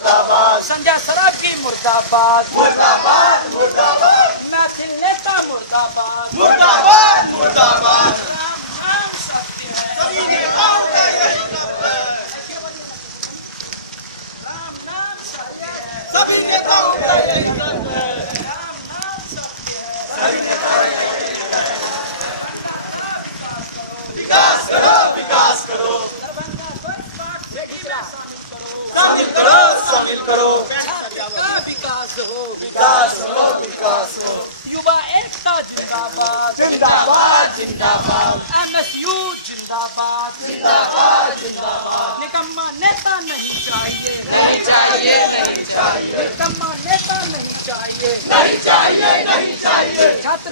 मुर्दाबाद, संजय सराबी मुर्दाबाद, मुर्दाबाद मुर्दाबाद, महफिल नेता मुर्दाबाद, मुर्दाबाद मुर्दाबाद। राम सत्य है, सभी नेताओं का यही शब्द है। राम नाम सत्य है, सभी नेताओं का यही शब्द है। राम नाम सत्य है, सभी नेताओं का यही शब्द है। विकास करो, विकास करो, शामिल करो, शामिल करो, विकास हो, विकास हो, विकास हो। युवा एकता जिंदाबाद, जिंदाबाद जिंदाबाद, एमएसयू जिंदाबाद, जिंदाबाद जिंदाबाद। निकम्मा नेता नहीं चाहिए, नहीं चाहिए, नहीं चाहिए, निकम्मा नेता नहीं चाहिए, नहीं चाहिए, नहीं चाहिए। छात्र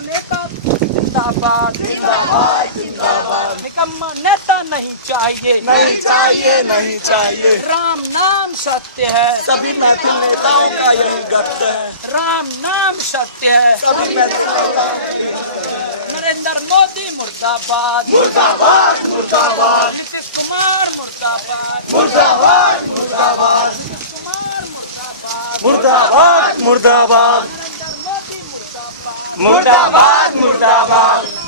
नेता जिंदाबाद, जिंदाबाद जिंदाबाद, निकम्मा नेता नहीं चाहिए, नहीं चाहिए, नहीं चाहिए। राम नाम सत्य है, सभी महफिल नेताओं का यही गर्व है। राम नाम सत्य है, सभी महफिल नेताओं का यही गर्व है। नरेंद्र मोदी मुर्दाबाद, मुर्दाबाद मुर्दाबाद, नीतीश कुमार मुर्दाबाद, मुर्दाबाद मुर्दाबाद, नीतीश कुमार मुर्दाबाद, मुर्दाबाद मुर्दाबाद, नरेंद्र मोदी मुर्दाबाद, मुर्दाबाद मुर्दाबाद।